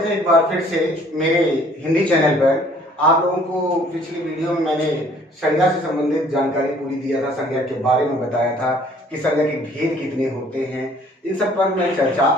स्वागत है एक बार फिर से मेरे हिंदी चैनल पर। आप लोगों को पिछली वीडियो में मैंने संज्ञा से संबंधित जानकारी पूरी दिया था, संज्ञा के बारे में बताया था कि संज्ञा के भेद कितने होते हैं, इन सब पर मैं चर्चा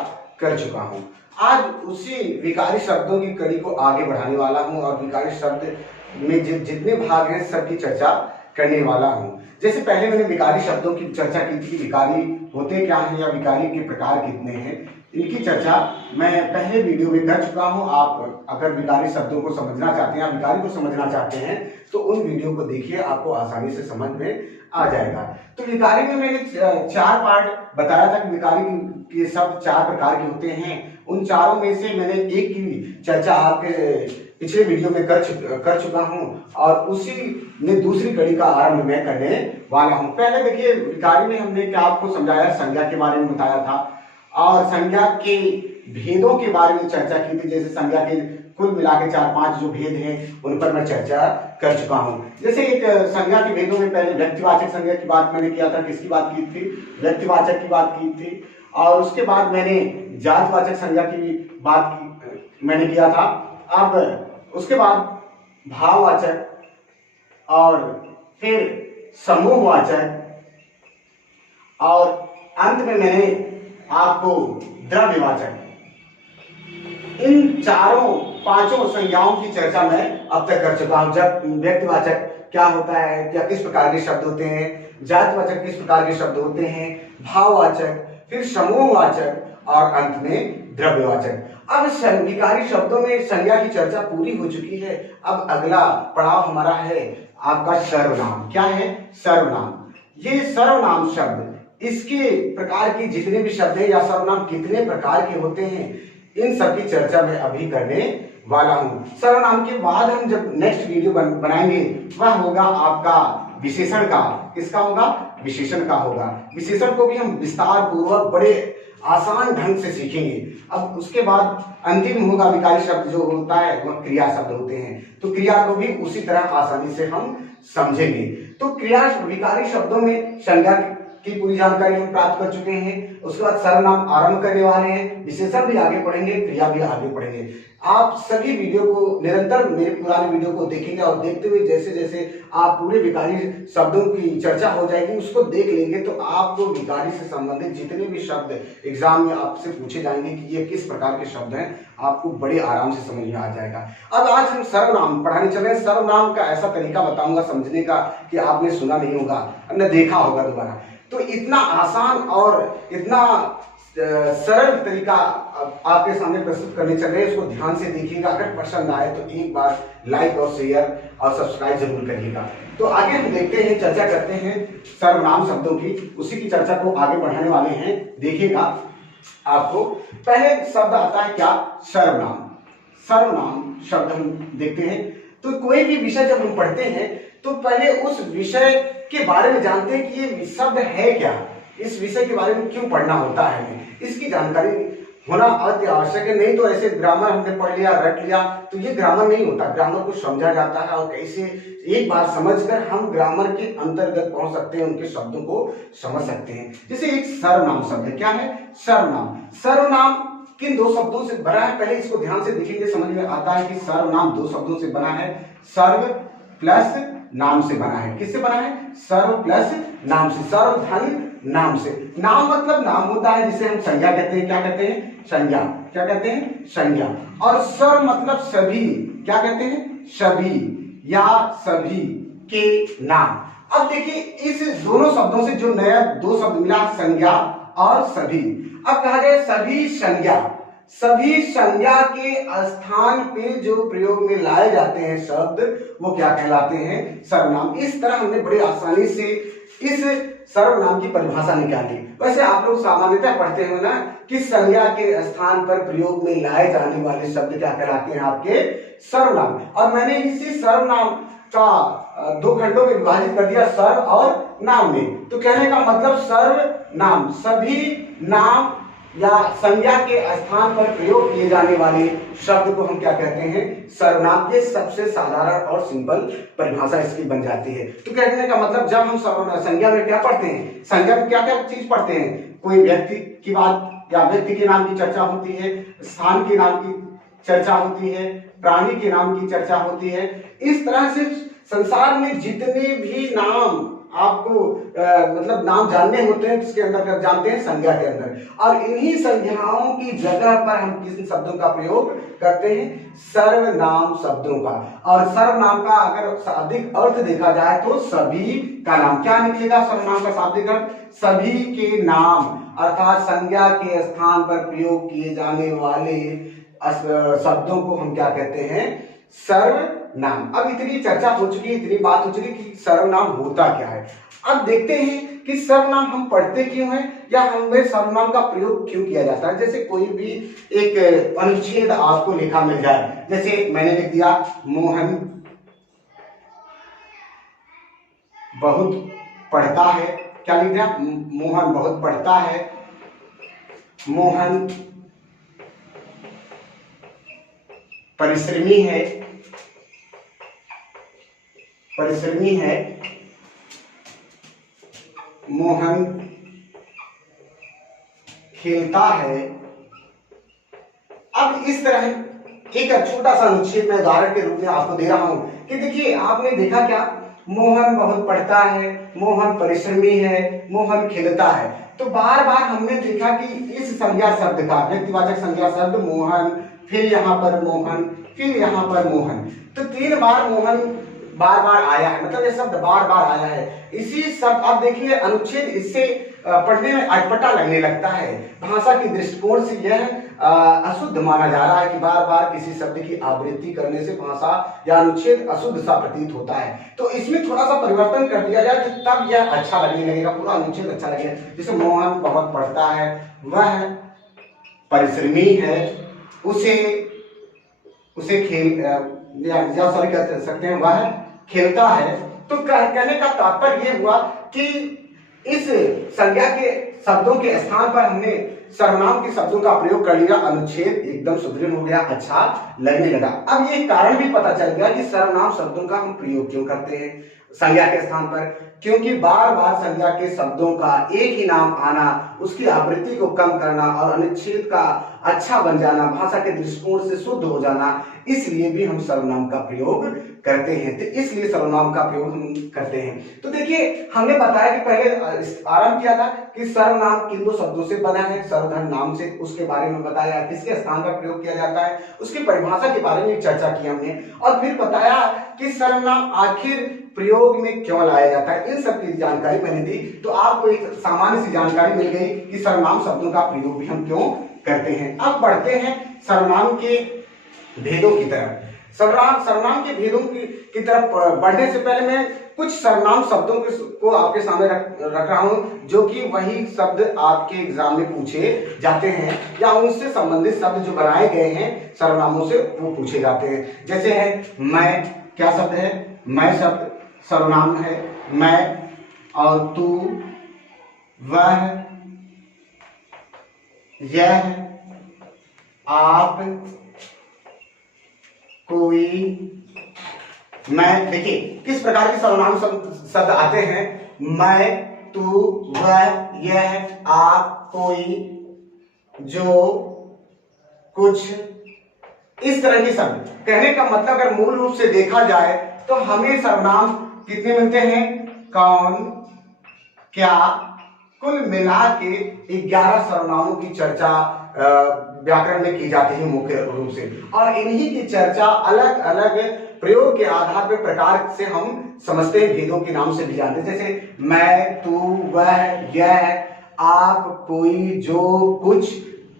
कर चुका हूं। आज उसी विकारी शब्दों की कड़ी को आगे बढ़ाने वाला हूं और विकारी शब्द में जितने भाग हैं सबकी चर्चा करने वाला हूं। जैसे पहले मैंने विकारी शब्दों की चर्चा की थी, विकारी होते क्या हैं या विकारी के प्रकार कितने हैं, इनकी चर्चा मैं पहले वीडियो में कर चुका हूं। आप अगर विकारी शब्दों को समझना चाहते हैं, विकारी को समझना चाहते हैं तो उन वीडियो को देखिए, आपको आसानी से समझ में आ जाएगा। तो विकारी में मैंने 4 पार्ट बताया था कि विकारी के शब्द 4 प्रकार के होते हैं। उन चारों में से मैंने एक की चर्चा आपके पिछले वीडियो में कर चुका हूं और उसी में दूसरी कड़ी का आरंभ मैं करने वाला हूं। पहले देखिए, विकारी में हमने क्या आपको समझाया, संज्ञा के बारे में बताया था और संज्ञा के भेदों के बारे में चर्चा की थी। जैसे संज्ञा के कुल मिला के 4-5 जो भेद हैं उन पर मैं चर्चा कर चुका हूं। जैसे एक संज्ञा के भेदों में पहले व्यक्तिवाचक संज्ञा की बात मैंने किया था। किसकी बात की थी? व्यक्तिवाचक की बात की थी। और उसके बाद मैंने जातिवाचक संज्ञा की बात मैंने किया था। अब उसके बाद भाववाचक और फिर समूहवाचक और अंत में मैंने आपको द्रव्यवाचक, इन 4-5 संज्ञाओं की चर्चा मैं अब तक कर चुका हूं। जब व्यक्तिवाचक क्या होता है या किस प्रकार के शब्द होते हैं, जातिवाचक किस प्रकार के शब्द होते हैं, भाववाचक, फिर समूहवाचक और अंत में द्रव्यवाचक। अब विकारी शब्दों में संज्ञा की चर्चा पूरी हो चुकी है। अब अगला पड़ाव हमारा है आपका सर्वनाम। क्या है? सर्वनाम। ये सर्वनाम शब्द, इसके प्रकार के जितने भी शब्द हैं या सर्वनाम कितने प्रकार के होते हैं, इन सब की चर्चा मैं अभी करने वाला हूं। सर्वनाम के बाद हम जब नेक्स्ट वीडियो बनाएंगे वह होगा आपका विशेषण का। किसका होगा? विशेषण का होगा। विशेषण को भी हम विस्तार पूर्वक बड़े आसान ढंग से सीखेंगे। अब उसके बाद अंतिम होगा विकारी शब्द जो होता है वह क्रिया शब्द होते हैं, तो क्रिया को भी उसी तरह आसानी से हम समझेंगे। तो क्रिया विकारी शब्दों में संज्ञा की पूरी जानकारी हम प्राप्त कर चुके हैं। उसके बाद सर्वनाम आरंभ करने वाले हैं, विशेषण भी आगे पढ़ेंगे, क्रिया भी आगे पढ़ेंगे। आप सभी वीडियो को निरंतर मेरे पुराने वीडियो को देखेंगे और देखते हुए जैसे जैसे आप पूरे विकारी शब्दों की चर्चा हो जाएगी उसको देख लेंगे तो आपको विकारी से संबंधित जितने भी शब्द एग्जाम में आपसे पूछे जाएंगे कि ये किस प्रकार के शब्द हैं, आपको बड़े आराम से समझ में आ जाएगा। अब आज हम सर्वनाम पढ़ाने चले। सर्वनाम का ऐसा तरीका बताऊंगा समझने का कि आपने सुना नहीं होगा, हमने देखा होगा दोबारा। तो इतना आसान और इतना सरल तरीका आपके सामने प्रस्तुत करने चल रहे हैं, इसको ध्यान से देखिएगा। अगर पसंद आए तो एक बार लाइक और शेयर और सब्सक्राइब जरूर करिएगा। तो आगे हम देखते हैं, चर्चा करते हैं सर्वनाम शब्दों की, उसी की चर्चा को आगे बढ़ाने वाले हैं। देखिएगा, आपको पहले शब्द आता है क्या? सर्वनाम। सर्वनाम शब्द हम देखते हैं। तो कोई भी विषय जब हम पढ़ते हैं तो पहले उस विषय के बारे में जानते हैं कि ये शब्द है क्या, इस विषय के बारे में क्यों पढ़ना होता है, इसकी जानकारी होना अति आवश्यक है। नहीं तो ऐसे ग्रामर हमने पढ़ लिया, रट लिया, तो ये ग्रामर नहीं होता। ग्रामर को समझा जाता है और कैसे एक बार समझकर हम ग्रामर के अंतर्गत पहुंच सकते हैं, उनके शब्दों को समझ सकते हैं। जैसे एक सर्वनाम शब्द है। क्या है? सर्वनाम। सर्वनाम किन 2 शब्दों से बना है, पहले इसको ध्यान से देखेंगे, समझ में आता है कि सर्वनाम 2 शब्दों से बना है। सर्व प्लस नाम से बना है। किससे बना है? सर्व प्लस नाम से। सर्वधन नाम से। नाम मतलब नाम होता है जिसे हम संज्ञा कहते हैं। क्या कहते हैं? संज्ञा। क्या कहते हैं? संज्ञा। और सर्व मतलब सभी। क्या कहते हैं? सभी या सभी के नाम। अब देखिए, इस दोनों शब्दों से जो नया 2 शब्द मिला, संज्ञा और सभी। अब कहा गया सभी संज्ञा। सभी संज्ञा के स्थान पे जो प्रयोग में लाए जाते हैं शब्द, वो क्या कहलाते हैं? सर्वनाम। इस तरह हमने बड़ी आसानी से इस सर्वनाम की परिभाषा निकाली। वैसे आप लोग सामान्यतः पढ़ते हो ना कि संज्ञा के स्थान पर प्रयोग में लाए जाने वाले शब्द क्या कहलाते हैं? आपके सर्वनाम। और मैंने इसी सर्वनाम का 2 खंडों में विभाजित कर दिया, सर्व और नाम में। तो कहने का मतलब सर्वनाम सभी नाम या संज्ञा के स्थान पर प्रयोग किए जाने वाले शब्द को हम क्या कहते हैं? सर्वनाम। ये सबसे साधारण और सिंपल परिभाषा इसकी बन जाती है। तो कहने का मतलब जब हम संज्ञा में क्या पढ़ते हैं, संज्ञा में क्या क्या चीज पढ़ते हैं, कोई व्यक्ति की बात या व्यक्ति के नाम की चर्चा होती है, स्थान के नाम की चर्चा होती है, प्राणी के नाम की चर्चा होती है। इस तरह से संसार में जितने भी नाम आपको मतलब नाम जानने होते हैं, किसके अंदर जानते हैं? संज्ञा के अंदर। और इन्हीं संज्ञाओं की जगह पर हम किन शब्दों का प्रयोग करते हैं? सर्वनाम शब्दों का। और सर्वनाम का अगर शाब्दिक अर्थ देखा जाए तो सभी का नाम। क्या निकलेगा सर्वनाम का शाब्दिक अर्थ? सभी के नाम, अर्थात संज्ञा के स्थान पर प्रयोग किए जाने वाले शब्दों को हम क्या कहते हैं? सर्वनाम। अब इतनी चर्चा हो चुकी है, इतनी बात हो चुकी कि सर्वनाम होता क्या है। अब देखते हैं कि सर्वनाम हम पढ़ते क्यों हैं, या हमें सर्वनाम का प्रयोग क्यों किया जाता है। जैसे कोई भी एक अनुच्छेद आपको लिखा मिल जाए, जैसे मैंने लिख दिया मोहन बहुत पढ़ता है। क्या लिख दिया? मोहन बहुत पढ़ता है, मोहन परिश्रमी है, परिश्रमी है, मोहन खेलता है। अब इस तरह एक छोटा सा अनुच्छेद मैं उदाहरण के रूप में आपको दे रहा हूं कि देखिए, आपने देखा क्या? मोहन बहुत पढ़ता है, मोहन परिश्रमी है, मोहन खेलता है। तो बार बार हमने देखा कि इस संज्ञा शब्द का, व्यक्तिवाचक संज्ञा शब्द मोहन, फिर यहाँ पर मोहन, फिर यहाँ पर मोहन, तो 3 बार मोहन बार बार आया है, मतलब ये शब्द बार बार आया है। इसी शब्द आप देखिए अनुच्छेद इससे पढ़ने में अटपटा लगने लगता है। भाषा के दृष्टिकोण से यह अशुद्ध माना जा रहा है कि बार बार किसी शब्द की आवृत्ति करने से भाषा या अनुच्छेद अशुद्ध सा प्रतीत होता है। तो इसमें थोड़ा सा परिवर्तन कर दिया जाए, तब यह अच्छा लगने लगेगा, पूरा अनुच्छेद अच्छा लगेगा। जैसे मोहन बहुत पढ़ता है, वह परिश्रमी है, उसे खेल या सॉरी कह सकते हैं वह खेलता है। तो कहने का तात्पर्य यह हुआ कि इस संज्ञा के शब्दों के स्थान पर हमने सर्वनाम के शब्दों का प्रयोग कर लिया, अनुच्छेद एकदम सुदृढ़ हो गया, अच्छा लगने लगा। अब ये कारण भी पता चल गया कि सर्वनाम शब्दों का हम प्रयोग क्यों करते हैं संज्ञा के स्थान पर, क्योंकि बार बार संज्ञा के शब्दों का एक ही नाम आना, उसकी आवृत्ति को कम करना और अनुच्छेद का अच्छा बन जाना, भाषा के दृष्टिकोण से शुद्ध हो जाना, इसलिए भी हम सर्वनाम का प्रयोग करते हैं। तो इसलिए सर्वनाम का प्रयोग हम करते हैं। तो देखिए, हमने बताया कि पहले आरंभ किया था कि सर्वनाम किन 2 शब्दों से बना है, सर्वधर्म नाम से, उसके बारे में बताया, किसके स्थान पर प्रयोग किया जाता है, उसकी परिभाषा के बारे में चर्चा की हमने, और फिर बताया कि सर्वनाम आखिर प्रयोग में क्यों लाया जाता है। इन सब की जानकारी मैंने दी, तो आपको एक सामान्य सी जानकारी मिल गई कि सर्वनाम शब्दों का प्रयोग भी हम क्यों करते हैं। अब बढ़ते हैं सर्वनाम के भेदों की तरफ। सर्वनाम के भेदों की तरफ बढ़ने से पहले मैं कुछ सर्वनाम शब्दों को आपके सामने रख रहा हूं, जो कि वही शब्द आपके एग्जाम में पूछे जाते हैं, या उनसे संबंधित शब्द जो बनाए गए हैं सर्वनामों से, वो पूछे जाते हैं। जैसे है मैं, क्या शब्द है? मैं शब्द सर्वनाम है। मैं, और तू, वह, यह, आप, कोई, मैं। देखिए किस प्रकार के सर्वनाम शब्द आते हैं। मैं, तू, वह, यह, आप, कोई, जो, कुछ, इस तरह के शब्द। कहने का मतलब अगर मूल रूप से देखा जाए तो हमें सर्वनाम कितने मिलते हैं? कौन, क्या, कुल मिला के 11 सर्वनामों की चर्चा व्याकरण में की जाती है मुख्य रूप से, और इन्हीं की चर्चा अलग अलग प्रयोग के आधार पर प्रकार से हम समझते हैं, भेदों के नाम से भी जानते हैं। जैसे मैं, तू, वह, यह, आप, कोई, जो, कुछ,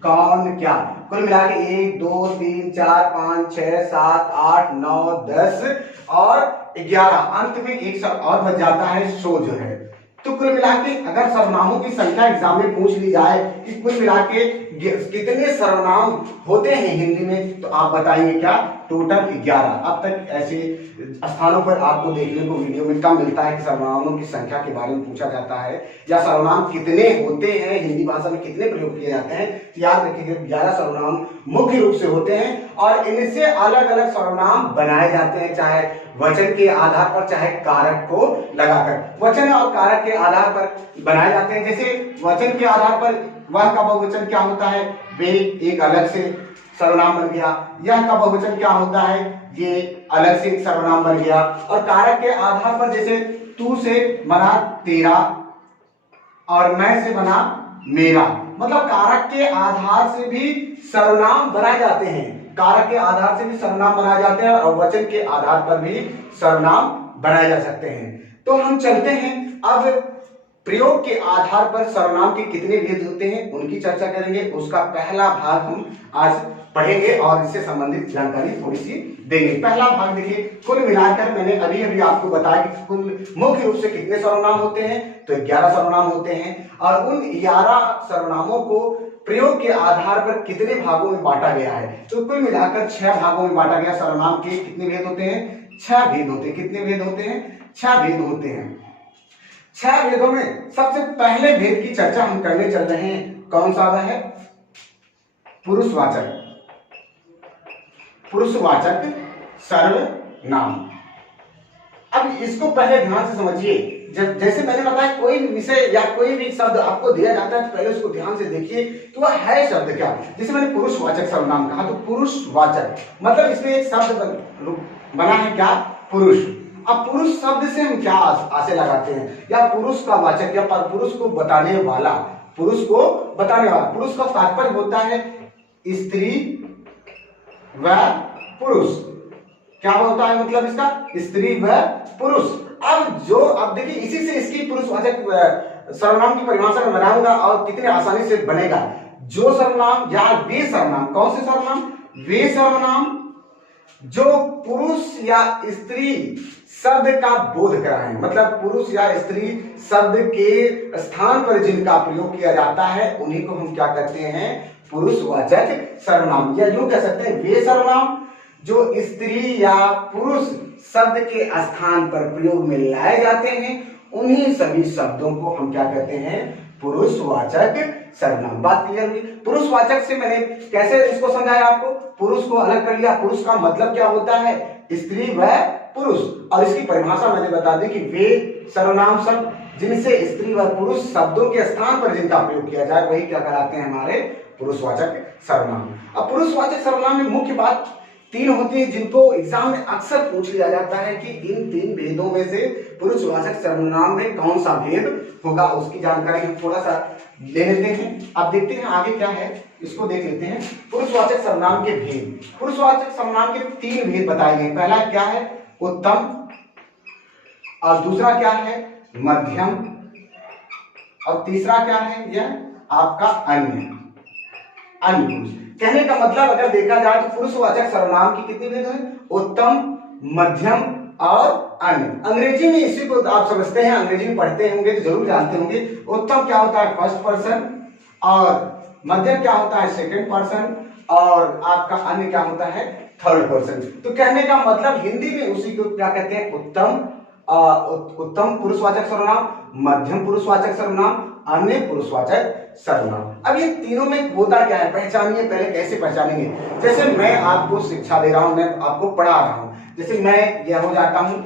कौन, क्या, कुल मिला के 1 2 3 4 5 6 7 8 9 10 और 11, अंत में एक शब्द और बच जाता है, सो, जो है। तो कुल मिला के अगर सर्वनामों की संख्या एग्जाम में पूछ ली जाए कि कुल मिला के कितने सर्वनाम होते हैं हिंदी में, तो आप बताएंगे क्या? टोटल 11। अब तक ऐसे स्थानों पर आपको देखने को वीडियो में कम मिलता है कि सर्वनामों की संख्या के बारे में पूछा जाता है, या सर्वनाम कितने होते हैं, हिंदी भाषा में कितने प्रयोग किए जाते हैं। तो याद रखिएगा 11 सर्वनाम मुख्य रूप से होते हैं, और इनसे अलग अलग सर्वनाम बनाए जाते हैं, चाहे वचन के आधार पर, चाहे कारक को लगाकर। वचन और कारक के आधार पर बनाए जाते हैं। जैसे वचन के आधार पर वह का बहुवचन क्या होता है? वे, एक अलग से, सर्वनाम बन गया। यह का बहुवचन क्या होता है, ये अलग से एक सर्वनाम बन गया। और कारक के आधार पर जैसे तू से बना तेरा और मैं से बना मेरा, मतलब कारक के आधार से भी सर्वनाम बनाए जाते हैं, कारक के आधार से भी सर्वनाम बनाए जाते हैं और वचन के आधार पर भी सर्वनाम बनाए जा सकते हैं। तो हम चलते हैं अब प्रयोग के आधार पर सर्वनाम के कितने भेद होते हैं उनकी चर्चा करेंगे। उसका पहला भाग हम आज पढ़ेंगे और इससे संबंधित जानकारी थोड़ी सी देंगे। पहला भाग देखिए, कुल मिलाकर मैंने अभी अभी आपको बताया कि कुल मुख्य रूप से कितने सर्वनाम होते हैं, तो 11 सर्वनाम होते हैं और उन 11 सर्वनामों को प्रयोग के आधार पर कितने भागों में बांटा गया है, तो कुल मिलाकर 6 भागों में बांटा गया। सर्वनाम के कितने भेद होते हैं, 6 भेद होते हैं। कितने भेद होते हैं, 6 भेद होते हैं। 6 भेदों में सबसे पहले भेद की चर्चा हम करने चल रहे हैं, कौन सा है, पुरुषवाचक, पुरुषवाचक सर्वनाम। अब इसको पहले ध्यान से समझिए। जब जैसे मैंने बताया कोई भी विषय या कोई भी शब्द आपको दिया जाता है तो पहले उसको ध्यान से देखिए तो वह है शब्द क्या। जैसे मैंने पुरुषवाचक सर्वनाम कहा, तो पुरुषवाचक मतलब इसमें एक शब्द बना है क्या, पुरुष। अब पुरुष शब्द से हम क्या आशय लगाते हैं, या पुरुष का वाचक या पुरुष को बताने वाला, पुरुष को बताने वाला। पुरुष का तात्पर्य होता है स्त्री व पुरुष। क्या होता है मतलब इसका, स्त्री व पुरुष। अब देखिए इसी से इसकी पुरुषवाचक सर्वनाम की परिभाषा में बनाऊंगा और कितने आसानी से बनेगा। जो सर्वनाम या वे सर्वनाम, कौन से सर्वनाम, वे सर्वनाम जो पुरुष या स्त्री शब्द का बोध कराएं, मतलब पुरुष या स्त्री शब्द के स्थान पर जिनका प्रयोग किया जाता है उन्हीं को हम क्या कहते हैं, पुरुषवाचक सर्वनाम। या यूं कह सकते हैं वे सर्वनाम जो स्त्री या पुरुष शब्द के स्थान पर प्रयोग में लाए जाते हैं, उन्हीं सभी शब्दों को हम क्या कहते हैं, पुरुषवाचक सर्वनाम। बात क्लियर हुई। पुरुषवाचक से मैंने कैसे इसको समझाया आपको, पुरुष को अलग कर लिया। पुरुष का मतलब क्या होता है, स्त्री व पुरुष। और इसकी परिभाषा मैंने बता दी कि वे सर्वनाम शब्द जिनसे स्त्री व पुरुष शब्दों के स्थान पर जिनका प्रयोग किया जाए वही क्या कहलाते हैं, हमारे पुरुषवाचक सर्वनाम। अब पुरुषवाचक सर्वनाम में मुख्य बात 3 होती है जिनको एग्जाम में अक्सर पूछ लिया जाता है कि इन 3 भेदों में से पुरुषवाचक सर्वनाम में कौन सा भेद होगा। उसकी जानकारी हम थोड़ा सा ले लेते हैं। अब देखते हैं आगे क्या है, इसको देख लेते हैं। पुरुषवाचक सर्वनाम के भेद, पुरुषवाचक सर्वनाम के 3 भेद बताए गए। पहला क्या है, उत्तम, और दूसरा क्या है, मध्यम, और तीसरा क्या है, यह आपका अन्य। कहने का मतलब अगर देखा जाए तो पुरुषवाचक सर्वनाम की कितनी भेद है, उत्तम, मध्यम और अन्य। अंग्रेजी में इसी को आप समझते हैं, अंग्रेजी में पढ़ते होंगे तो जरूर जानते होंगे। उत्तम क्या होता है, फर्स्ट पर्सन, और मध्यम क्या होता है, सेकंड पर्सन, और आपका अन्य क्या होता है, थर्ड पर्सन। तो कहने का मतलब हिंदी में उसी को क्या कहते हैं, उत्तम पुरुषवाचक सर्वनाम, मध्यम पुरुषवाचक सर्वनाम, अन्य पुरुषवाचक सर्वनाम। अब ये तीनों में होता क्या है, पहचानिए। पहले कैसे पहचानेंगे, जैसे मैं आपको शिक्षा दे रहा हूं, मैं आपको पढ़ा रहा हूं। जैसे मैं यह हो जाता हूं,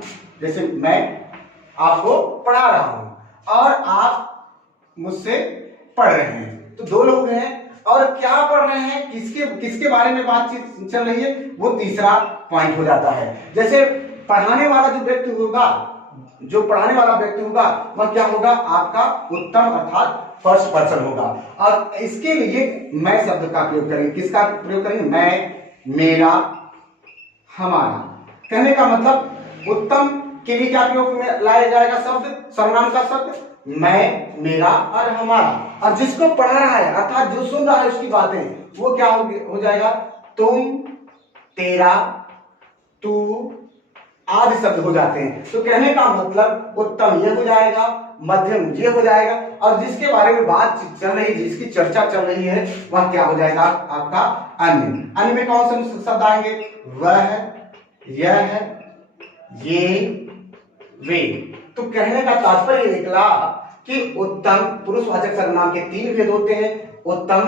जैसे मैं आपको पढ़ा रहा हूं और आप मुझसे पढ़ रहे हैं, तो 2 लोग हैं और क्या पढ़ रहे हैं, किसके बारे में बातचीत चल रही है, वो तीसरा पॉइंट हो जाता है। जैसे पढ़ाने वाला जो पढ़ाने वाला व्यक्ति होगा वह क्या होगा, आपका उत्तम अर्थात फर्स्ट पर्सन होगा। और इसके लिए मैं शब्द का प्रयोग करेंगे। किसका प्रयोग करेंगे, मैं, मेरा, हमारा। कहने का मतलब उत्तम के लिए क्या प्रयोग में लाया जाएगा शब्द, सर्वनाम का शब्द, मैं, मेरा और हमारा। और जिसको पढ़ा रहा है अर्थात जो सुन रहा है उसकी बातें, वो क्या हो जाएगा, तुम, तेरा, तू आदि शब्द हो जाते हैं। तो कहने का मतलब उत्तम ये हो जाएगा, मध्यम ये हो जाएगा, और जिसके बारे में बात चल रही है, जिसकी चर्चा चल रही है, वह क्या हो जाएगा, आपका अन्य। अन्य में कौन से शब्द आएंगे, वह है, यह है, ये, वे। तो कहने का तात्पर्य निकला कि उत्तम पुरुषवाचक सर्वनाम के 3 भेद होते हैं, उत्तम,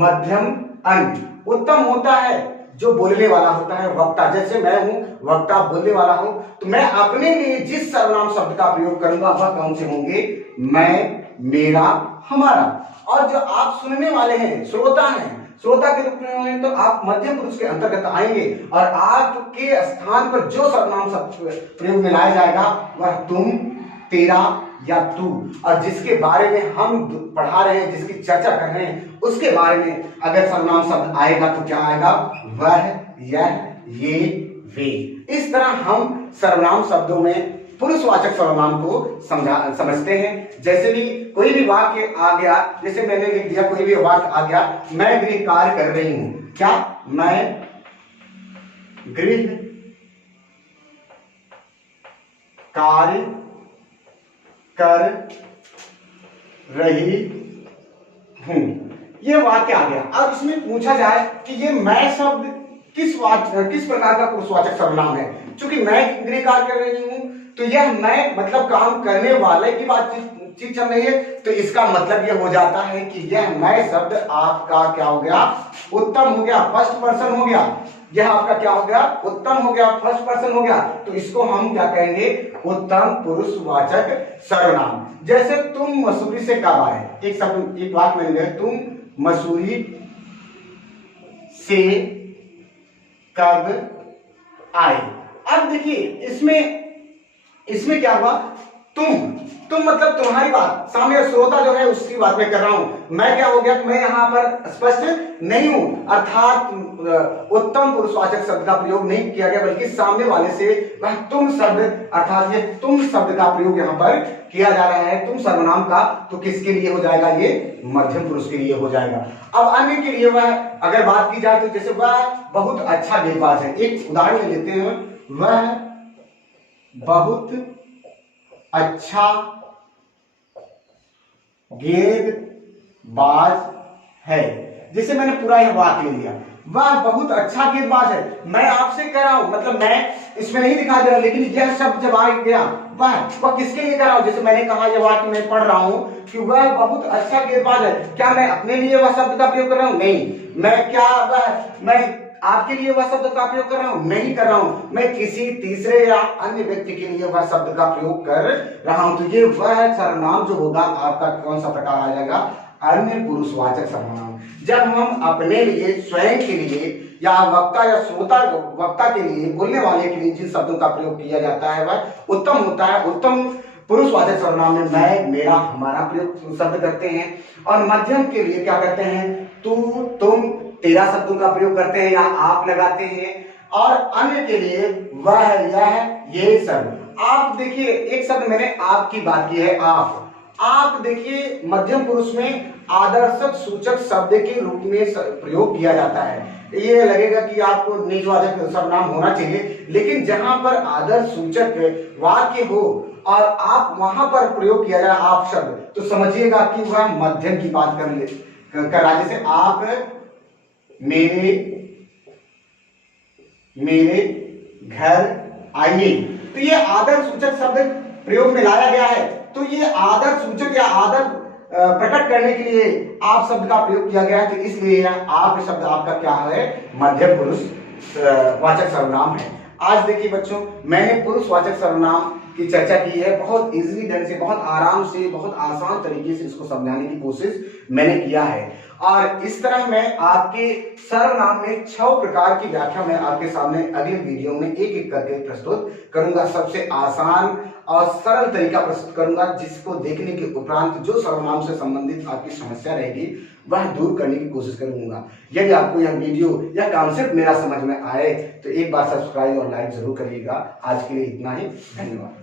मध्यम, अन्य। उत्तम होता है जो बोलने वाला होता है, वक्ता। जैसे मैं हूं वक्ता, बोलने वाला हूं, तो मैं अपने लिए जिस सर्वनाम शब्द का प्रयोग करूंगा वह कौन से होंगे, मैं, मेरा, हमारा। और जो आप सुनने वाले हैं, श्रोता हैं, श्रोता के रूप में हुए तो आप मध्यम पुरुष के अंतर्गत आएंगे और आपके स्थान पर जो सर्वनाम शब्द प्रयोग में लाया जाएगा वह तुम, तेरा या तू। और जिसके बारे में हम पढ़ा रहे हैं, जिसकी चर्चा कर रहे हैं, उसके बारे में अगर सर्वनाम शब्द आएगा तो क्या आएगा? वह, यह, ये, वे। इस तरह हम सर्वनाम शब्दों में पुरुषवाचक सर्वनाम को समझते हैं। जैसे भी कोई भी वाक्य आ गया, जैसे मैंने लिख दिया कोई भी वाक्य आ गया, मैं गृह कार्य कर रही हूं। क्या? मैं गृह कार्य कर रही हूं, ये वाक्य आ गया। अब इसमें पूछा जाए कि ये मैं शब्द किस प्रकार का पुरुषवाचक सर्वनाम है। चूंकि मैं गृह कार्य कर रही हूं तो यह मैं मतलब काम करने वाले की बातचीत चल रही है, तो इसका मतलब यह हो जाता है कि यह मैं शब्द आपका क्या हो गया? उत्तम हो गया, फर्स्ट पर्सन हो गया। यह आपका क्या हो गया? उत्तम हो गया, फर्स्ट पर्सन हो गया। तो इसको हम क्या कहेंगे? उत्तम पुरुषवाचक सर्वनाम। जैसे तुम मसूरी से कब आए, एक शब्द, एक बात मैंने लिखा, तुम मसूरी से कब आए। अब देखिए इसमें क्या हुआ? तुम मतलब तुम्हारी बात, सामने श्रोता जो है उसकी बात में कर रहा हूं। मैं क्या हो गया? मैं यहां पर स्पष्ट नहीं हूं, अर्थात उत्तम पुरुषवाचक शब्द का प्रयोग नहीं किया गया, बल्कि सामने वाले से वह तुम शब्द, अर्थात ये तुम शब्द का प्रयोग यहां पर किया जा रहा है। तुम सर्वनाम का तो किसके लिए हो जाएगा? ये मध्यम पुरुष के लिए हो जाएगा। अब अन्य के लिए वह अगर बात की जाए तो जैसे वह बहुत अच्छा गेंदबाज है, एक उदाहरण लेते हैं, वह बहुत अच्छा गेंदबाज है। जैसे मैंने पूरा यह वाक्य ले लिया, वह बहुत अच्छा गेंदबाज है। मैं आपसे कह रहा हूं, मतलब मैं इसमें नहीं दिखा दे रहा, लेकिन यह शब्द जब आ गया, वह किसके लिए कर रहा हूं? जैसे मैंने कहा यह वाक्य मैं पढ़ रहा हूं कि वह बहुत अच्छा गेंदबाज है। क्या मैं अपने लिए वह शब्द का प्रयोग कर रहा हूं? नहीं। मैं आपके लिए वह शब्द का प्रयोग कर रहा हूं? नहीं कर रहा हूं। मैं किसी तीसरे या अन्य व्यक्ति के लिए वह शब्द का प्रयोग कर रहा हूं। तो ये वह सर्वनाम जो होगा आपका कौन सा प्रकार आ जाएगा? अन्य पुरुषवाचक सर्वनाम। जब हम अपने लिए, स्वयं के लिए या वक्ता या श्रोता, वक्ता के लिए, बोलने वाले के लिए जिन शब्दों का प्रयोग किया जाता है वह उत्तम होता है। उत्तम पुरुषवाचक सर्वनाम में मैं, मेरा, हमारा प्रयोग शब्द करते हैं। और मध्यम के लिए क्या करते हैं? तू, तुम, तेरा शब्दों का प्रयोग करते हैं या आप लगाते हैं। और अन्य के लिए वह, यह, ये सब। आप देखिए, एक शब्द मैंने आपकी बात की है, आप देखिए मध्यम पुरुष में आदर्शक सूचक शब्द के रूप में प्रयोग किया जाता है। ये लगेगा कि आपको निजवाचक सर्वनाम होना चाहिए, लेकिन जहां पर आदर्श सूचक वाक्य हो और आप वहां पर प्रयोग किया जाए आप शब्द, तो समझिएगा कि वह मध्यम की बात कर रहा है। जैसे आप मेरे घर आइए, तो ये आदर सूचक शब्द प्रयोग में लाया गया है। तो ये आदर सूचक या आदर प्रकट करने के लिए आप शब्द का प्रयोग किया गया है, तो इसलिए आप शब्द आपका क्या है? मध्यम पुरुष वाचक सर्वनाम है। आज देखिए बच्चों, मैंने पुरुषवाचक सर्वनाम की चर्चा की है। बहुत इजीली ढंग से, बहुत आराम से, बहुत आसान तरीके से इसको समझाने की कोशिश मैंने किया है। और इस तरह मैं आपके सर्वनाम में 6 प्रकार की व्याख्या मैं आपके सामने अगले वीडियो में एक एक करके प्रस्तुत करूंगा। सबसे आसान और सरल तरीका प्रस्तुत करूंगा, जिसको देखने के उपरांत जो सर्वनाम से संबंधित आपकी समस्या रहेगी वह दूर करने की कोशिश करूंगा। यदि आपको यह वीडियो या कॉन्सेप्ट मेरा समझ में आए तो एक बार सब्सक्राइब और लाइक जरूर करिएगा। आज के लिए इतना ही, धन्यवाद।